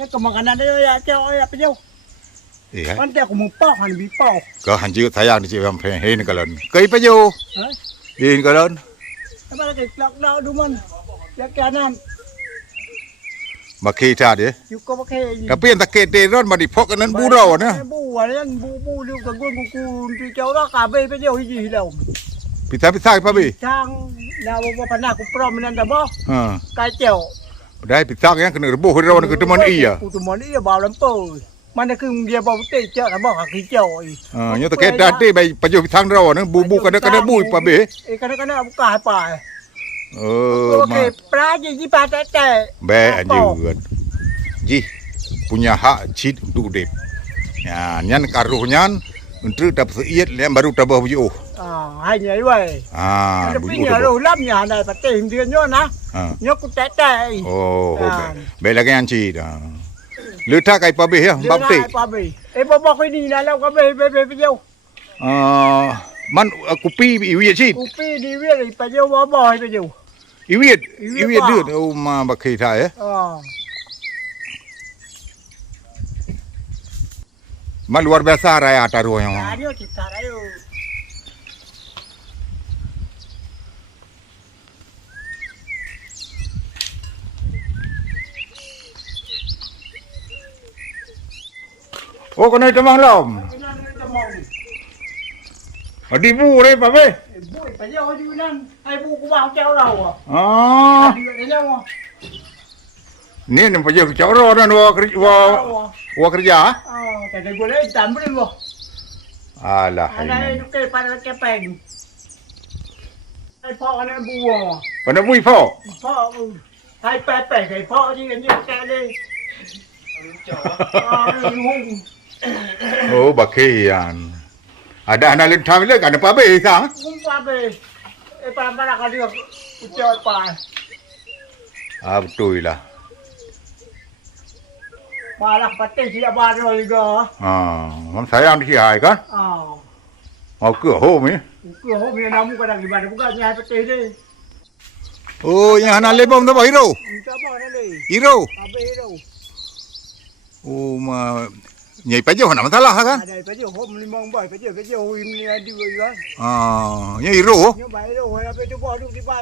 cái cầm makanan dia cakap apa jauh. Nanti aku mumpah han bipau. Kau hanjir sayang di cium hen kalon. Kau ipa jo? Hen kalon. Apa lagi kelak dah duman. Ya kanan. Makai cah dia. Cukup pakai. Tapi yang tak kete ron madi pok kanan burau na. Bu kan bu dia gangguan kuku tu jauh dah kabe pe jauh hiji dah. Pita apa be? Sang dah bawa panah aku prom nan dah bah. Kacau. Dah pita yang kena rebuh rawan ke teman iya. Teman iya bawa lempur. Mana ke dia bawa teh cak dah bah kacau. Nya tak kete ade bai paju pita rawan bu kada bu pa be. Kadang-kadang buka apa. Okey, pelajar ji patah. Baik anjir. Ji punya hak cid untuk dep. Ya, nyan karuhnya untuk dapat seiat yang baru tabah buju. Hanya iwai. Buju tabah. Roh lamnya ada patah dia nyo na. Nyo ku teteh. Oh, baik lagi yang cid. Letak kai pabe ya, bapte. Pabe. Bawa ko ni na law ka be jauh. Man kupi iwi cid. Kupi di wi pa jauh bawa be jauh. Iwi dia oh ma bakai tha ya. Man luar biasa raya taruh yang. Ayo kita ayo. Oh kena temang lam. Adi bu re pa be. Bu pa jauh ju nan. Ai bu ku bao chao đâu Di cái nhau. Ni nampak je cara dan wa kerja. Kata gue lagi tambah ni Alah. Ana itu ke pada ke pen. Ai po ana buo. Pada bui po. Po hai pe cái po ji ni ke le. Oh bakian. Ada anak lain tahu lagi ada apa be sang? Pa be. Pa ka dia ucap pa. Betul lah. Malah patih siap baru juga. Mam sayang di hai kan? Mau ke home ni? Ke home ni namu kadang ibadah bukan ni patih ni. Oh, yang anak lebam tu apa hero? Kita apa ni? Hero. Apa hero? Oh, nyai pajo nak masalah kan? Ada pajo home limang boy pajo him ni ada juga kan. Nyai hero. Nyai hero apa tu baru di pa